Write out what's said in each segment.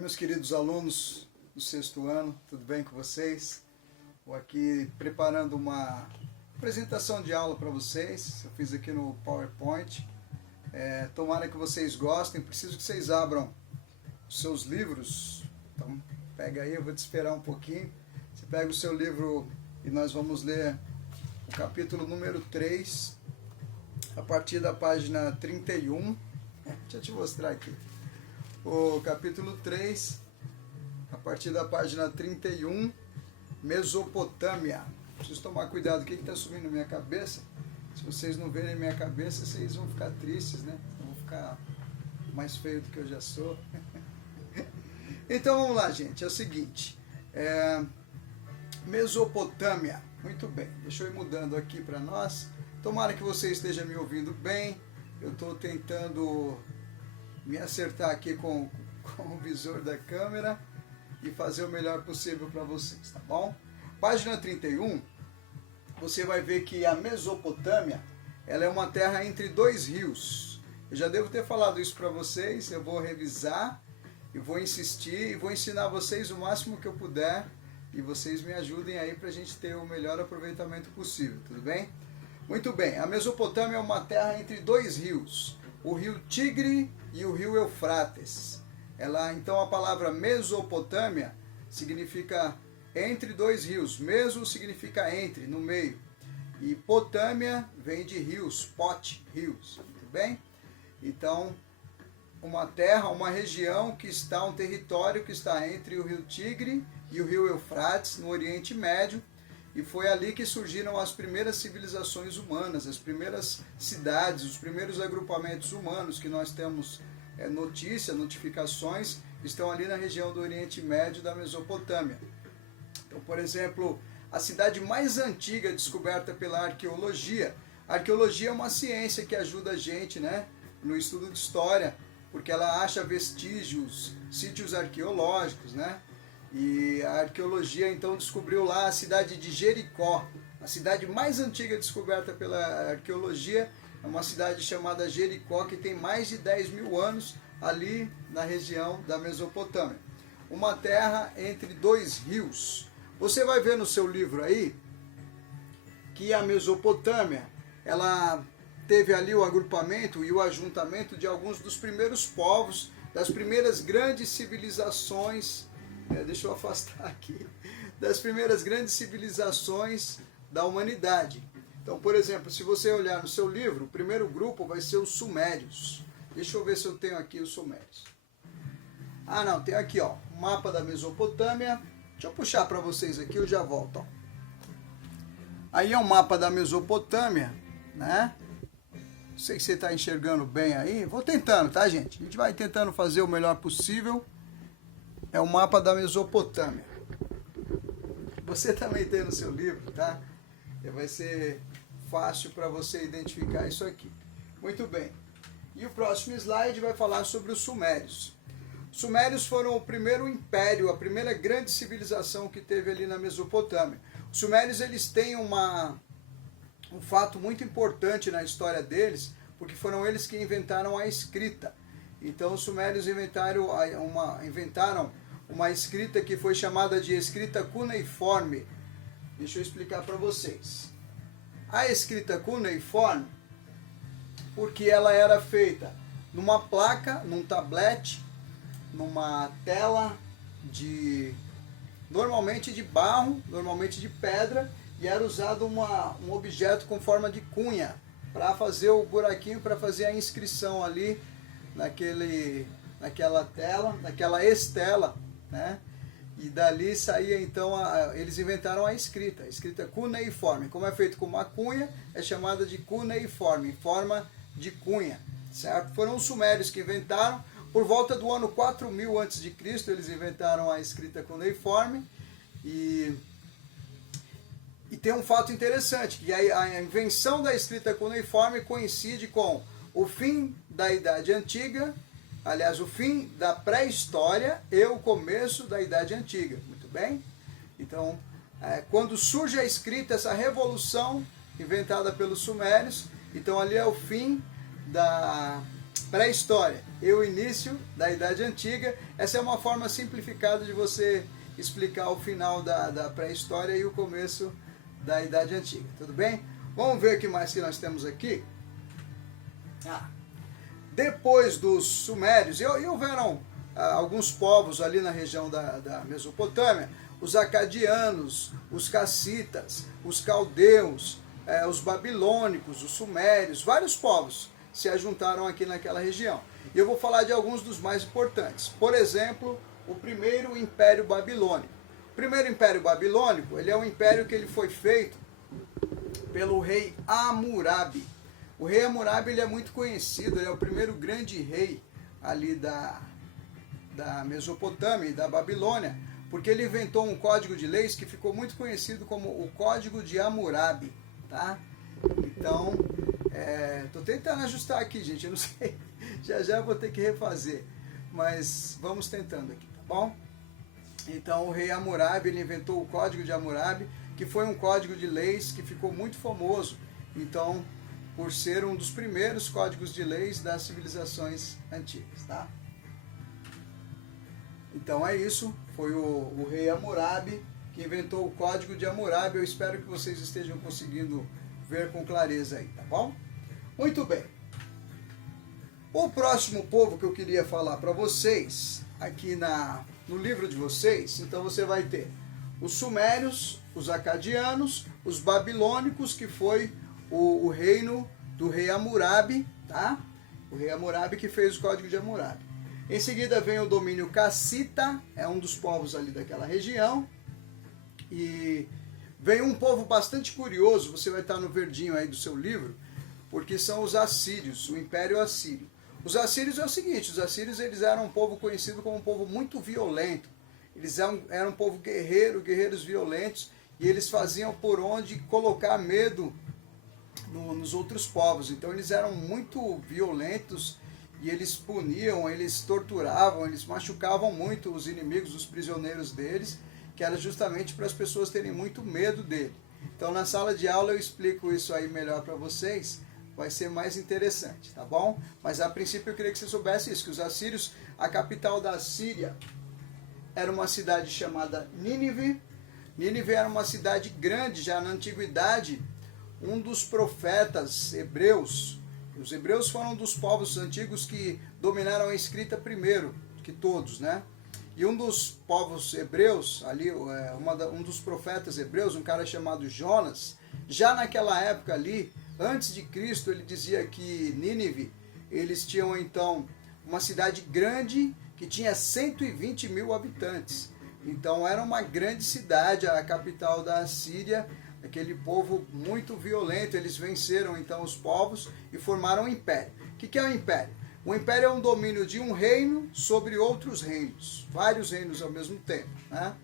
Meus queridos alunos do sexto ano, tudo bem com vocês? Estou aqui preparando uma apresentação de aula para vocês. Eu fiz aqui no PowerPoint. Tomara que vocês gostem. Preciso que vocês abram os seus livros. Então, pega aí, eu vou te esperar um pouquinho. Você pega o seu livro e nós vamos ler o capítulo número 3, a partir da página 31. Deixa eu te mostrar aqui. O capítulo 3, a partir da página 31, Mesopotâmia. Preciso tomar cuidado, o que está subindo na minha cabeça? Se vocês não verem minha cabeça, vocês vão ficar tristes, né? Eu vou ficar mais feio do que eu já sou. Então vamos lá, gente, é o seguinte, Mesopotâmia, muito bem, deixa eu ir mudando aqui para nós. Tomara que você esteja me ouvindo bem. Eu estou tentando me acertar aqui com o visor da câmera e fazer o melhor possível para vocês, tá bom? Página 31, você vai ver que a Mesopotâmia, ela é uma terra entre dois rios. Eu já devo ter falado isso para vocês, eu vou revisar e vou insistir e vou ensinar vocês o máximo que eu puder e vocês me ajudem aí para a gente ter o melhor aproveitamento possível, tudo bem? Muito bem, a Mesopotâmia é uma terra entre dois rios, o rio Tigre e o rio Eufrates. Então a palavra Mesopotâmia significa entre dois rios. Meso significa entre, no meio. E Potâmia vem de rios, pote, rios. Tudo bem? Então, uma terra, uma região que está, um território que está entre o rio Tigre e o rio Eufrates, no Oriente Médio. E foi ali que surgiram as primeiras civilizações humanas, as primeiras cidades, os primeiros agrupamentos humanos que nós temos notificações, estão ali na região do Oriente Médio, da Mesopotâmia. Então, por exemplo, a cidade mais antiga descoberta pela arqueologia. A arqueologia é uma ciência que ajuda a gente, né, no estudo de história, porque ela acha vestígios, sítios arqueológicos, né? E a arqueologia então descobriu lá a cidade de Jericó. A cidade mais antiga descoberta pela arqueologia é uma cidade chamada Jericó, que tem mais de 10 mil anos ali na região da Mesopotâmia. Uma terra entre dois rios. Você vai ver no seu livro aí que a Mesopotâmia, ela teve ali o agrupamento e o ajuntamento de alguns dos primeiros povos, das primeiras grandes civilizações. Deixa eu afastar aqui, das primeiras grandes civilizações da humanidade. Então, por exemplo, se você olhar no seu livro, o primeiro grupo vai ser os Sumérios. Deixa eu ver se eu tenho aqui os Sumérios. Ah, não, tem aqui, ó, o mapa da Mesopotâmia. Deixa eu puxar para vocês aqui, eu já volto, ó. Aí é o mapa da Mesopotâmia, né? Não sei se você está enxergando bem aí. Vou tentando, tá, gente? A gente vai tentando fazer o melhor possível. É o mapa da Mesopotâmia. Você também tem no seu livro, tá? Vai ser fácil para você identificar isso aqui. Muito bem. E o próximo slide vai falar sobre os Sumérios. Os Sumérios foram o primeiro império, a primeira grande civilização que teve ali na Mesopotâmia. Os Sumérios, eles têm um fato muito importante na história deles, porque foram eles que inventaram a escrita. Então os Sumérios inventaram uma escrita que foi chamada de escrita cuneiforme. Deixa eu explicar para vocês. A escrita cuneiforme, porque ela era feita numa placa, num tablete, numa tela normalmente de barro, normalmente de pedra, e era usado um objeto com forma de cunha para fazer o buraquinho, para fazer a inscrição ali naquela tela, naquela estela, né? E dali saía então, eles inventaram a escrita cuneiforme. Como é feito com uma cunha, é chamada de cuneiforme, em forma de cunha, certo? Foram os Sumérios que inventaram. Por volta do ano 4000 a.C., eles inventaram a escrita cuneiforme. E tem um fato interessante, que a invenção da escrita cuneiforme coincide com o fim da Idade Antiga, aliás, o fim da pré-história e o começo da Idade Antiga. Muito bem? Então, quando surge a escrita, essa revolução inventada pelos Sumérios, então ali é o fim pré-história e o início da Idade Antiga. Essa é uma forma simplificada de você explicar o final da pré-história e o começo da Idade Antiga, tudo bem? Vamos ver o que mais que nós temos aqui. Depois dos sumérios, e houveram alguns povos ali na região da Mesopotâmia, os acadianos, os cassitas, os caldeus, os babilônicos, os sumérios, vários povos se ajuntaram aqui naquela região. E eu vou falar de alguns dos mais importantes. Por exemplo, o primeiro Império Babilônico. O primeiro Império Babilônico, ele é um império que ele foi feito pelo rei Hammurabi. O rei Hammurabi, ele é muito conhecido, ele é o primeiro grande rei ali da Mesopotâmia e da Babilônia, porque ele inventou um código de leis que ficou muito conhecido como o Código de Hammurabi, tá? Então, tô tentando ajustar aqui, gente, eu não sei, já vou ter que refazer, mas vamos tentando aqui, tá bom? Então, o rei Hammurabi, ele inventou o Código de Hammurabi, que foi um código de leis que ficou muito famoso, então, por ser um dos primeiros códigos de leis das civilizações antigas, tá? Então é isso, foi o rei Hammurabi que inventou o Código de Hammurabi. Eu espero que vocês estejam conseguindo ver com clareza aí, tá bom? Muito bem. O próximo povo que eu queria falar para vocês, aqui no livro de vocês, então você vai ter os sumérios, os acadianos, os babilônicos, que foi o reino do rei Hammurabi, tá? O rei Hammurabi que fez o Código de Hammurabi. Em seguida vem o domínio cassita, é um dos povos ali daquela região. E vem um povo bastante curioso, você vai estar no verdinho aí do seu livro, porque são os assírios, o Império Assírio. Os assírios é o seguinte, os assírios eles eram um povo conhecido como um povo muito violento. Eles eram um povo guerreiro, guerreiros violentos, e eles faziam por onde colocar medo nos outros povos. Então eles eram muito violentos, e eles puniam, eles torturavam, eles machucavam muito os inimigos, os prisioneiros deles, que era justamente para as pessoas terem muito medo dele. Então na sala de aula eu explico isso aí melhor para vocês, vai ser mais interessante, tá bom? Mas a princípio eu queria que você soubesse isso, que os assírios, a capital da Síria era uma cidade chamada Nínive. Nínive era uma cidade grande já na antiguidade. Um dos profetas hebreus, os hebreus foram um dos povos antigos que dominaram a escrita primeiro que todos, né? E um dos povos hebreus, ali, um dos profetas hebreus, um cara chamado Jonas, já naquela época ali, antes de Cristo, ele dizia que Nínive, eles tinham então uma cidade grande que tinha 120 mil habitantes. Então era uma grande cidade, a capital da Síria, aquele povo muito violento. Eles venceram então os povos e formaram um império. O que é um império? O império é um domínio de um reino sobre outros reinos, vários reinos ao mesmo tempo, né?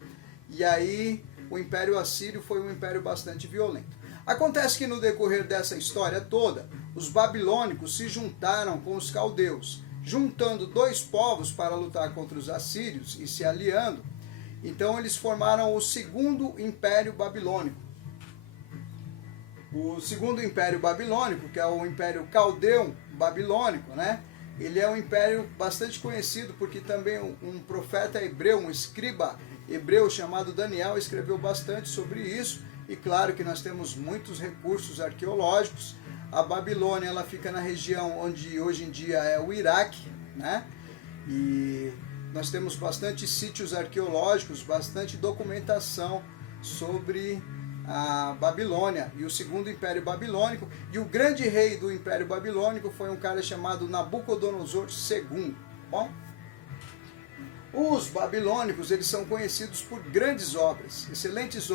E aí o Império Assírio foi um império bastante violento. Acontece que no decorrer dessa história toda, os babilônicos se juntaram com os caldeus, juntando dois povos para lutar contra os assírios e se aliando. Então eles formaram o segundo Império Babilônico. O segundo Império Babilônico, que é o Império Caldeu Babilônico, né? Ele é um império bastante conhecido porque também um profeta hebreu, um escriba hebreu chamado Daniel escreveu bastante sobre isso. E claro que nós temos muitos recursos arqueológicos. A Babilônia, ela fica na região onde hoje em dia é o Iraque, né? E nós temos bastante sítios arqueológicos, bastante documentação sobre a Babilônia e o segundo Império Babilônico. E o grande rei do Império Babilônico foi um cara chamado Nabucodonosor II. Bom, os babilônicos, eles são conhecidos por grandes obras, excelentes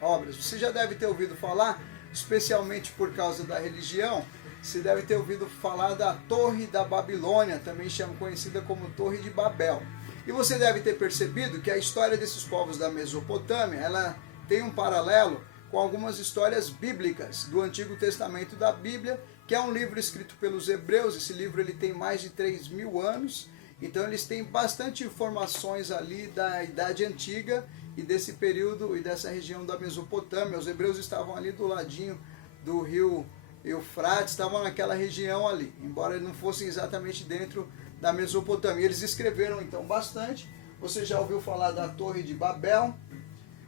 obras. Você já deve ter ouvido falar, especialmente por causa da religião, você deve ter ouvido falar da Torre da Babilônia, também conhecida como Torre de Babel. E você deve ter percebido que a história desses povos da Mesopotâmia, ela tem um paralelo com algumas histórias bíblicas do Antigo Testamento da Bíblia, que é um livro escrito pelos hebreus. Esse livro ele tem mais de 3.000 anos, então eles têm bastante informações ali da Idade Antiga e desse período e dessa região da Mesopotâmia. Os hebreus estavam ali do ladinho do rio Eufrates, estavam naquela região ali, embora não fossem exatamente dentro da Mesopotâmia. Eles escreveram então bastante. Você já ouviu falar da Torre de Babel?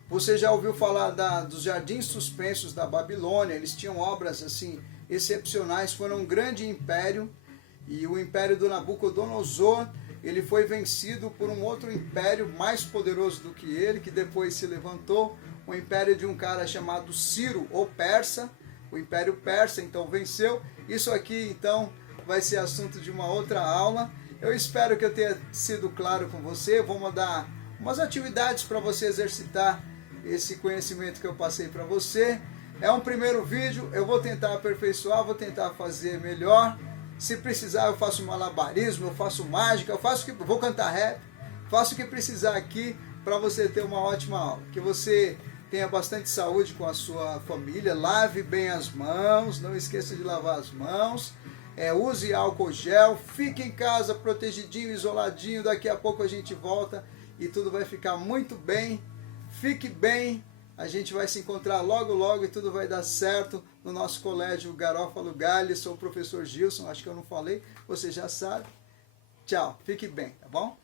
Você já ouviu falar dos Jardins Suspensos da Babilônia? Eles tinham obras assim excepcionais, foram um grande império, e o império do Nabucodonosor, ele foi vencido por um outro império mais poderoso do que ele, que depois se levantou, o império de um cara chamado Ciro, ou Persa. O Império Persa então venceu. Isso aqui então vai ser assunto de uma outra aula. Eu espero que eu tenha sido claro com você. Vou mandar umas atividades para você exercitar esse conhecimento que eu passei para você. É um primeiro vídeo, eu vou tentar aperfeiçoar, vou tentar fazer melhor. Se precisar eu faço malabarismo, eu faço mágica, eu faço que vou cantar rap, faço o que precisar aqui para você ter uma ótima aula. Que você tenha bastante saúde com a sua família, lave bem as mãos, não esqueça de lavar as mãos, use álcool gel, fique em casa protegidinho, isoladinho, daqui a pouco a gente volta e tudo vai ficar muito bem. Fique bem, a gente vai se encontrar logo logo e tudo vai dar certo no nosso colégio Garófalo Galles. Sou o professor Gilson, acho que eu não falei, você já sabe. Tchau, fique bem, tá bom?